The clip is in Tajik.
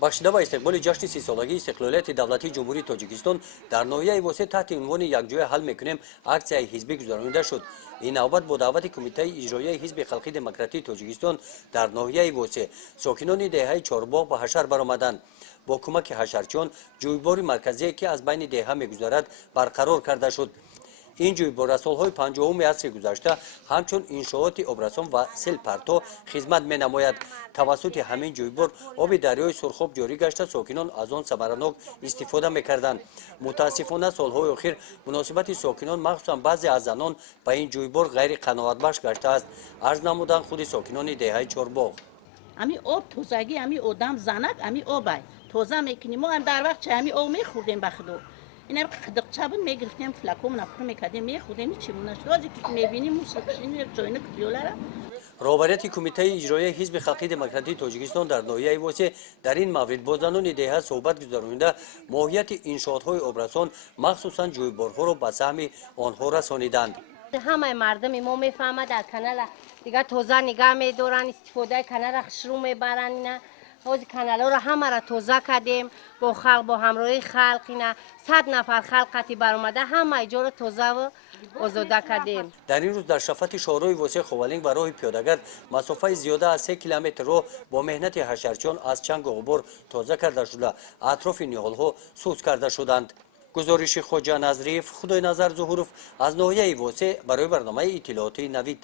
бахшида ба истиқболи ҷашни 30-солагии истиқлолияти давлати ҷумҳурии тоҷикистон дар ноҳияи восе таҳти унвони якҷоя ҳал мекунем аксияи ҳизбӣ гузаронида шуд. ин навбат бо даъвати кумитаи иҷроияи ҳизби халқи демократии тоҷикистон дар ноҳияи восе сокинони деҳаи чорбоғ ба ҳашар баромаданд. бо кӯмаки ҳашарчиён ҷӯйбори марказие ки аз байни деҳа мегузарад барқарор карда шуд. ин ҷӯйбор аз солҳои 50-уми асри гузашта ҳамчун иншооти обрасон ва селпарто хизмат менамояд. тавассути ҳамин ҷӯйбор оби дарёи сурхоб ҷорӣ гашта сокинон аз он самаранок истифода мекарданд. мутаассифона солҳои охир муносибати сокинон махсусан баъзе аз занон ба ин ҷӯйбор ғайриқаноатбахш гаштааст, арз намуданд худи сокинони деҳаи чорбоғ. ами об тозагӣ ами одам занак ами обай тоза мекунем мо дар вақт чай ами об мехӯрдем ба худо ин қидиқча буд мегирифтем флакон напур мекардем мехӯрдем ҳеч чӣ монаш розе ки мебинем мусушин ҷойник ёлара. роҳбарияти кумитаи иҷроияи ҳизби халқи демократии тоҷикистон дар ноҳияи восе дар ин маврид бо занони деҳа суҳбат гузаронида моҳияти иншоотҳои обрасон махсусан ҷӯйборҳоро ба саҳми онҳо расониданд. ҳамаи мардами мо мефаҳмад дар канала дига тоза нигаҳ медоранд истифодаи канала шурӯъ мебаранд ина ҳозир каналҳоро ҳамаро тоза кардем бо халқ бо ҳамроҳии халқ ина 100 нафар халқ қатӣ баромада ҳамаи ҷоро тозаву озода кардем. дар ин рӯз дар шафати шоҳрои восе ховалинг ва роҳи пиёдагард масофаи зиёда аз 3 километр роҳ бо меҳнати ҳашарчиён аз чангу ғубор тоза карда шуда атрофи ниҳолҳо сӯз карда шуданд. гузориши хоҷа назриев, худойназар зуҳуров аз ноҳияи восе барои барномаи иттилооти навид.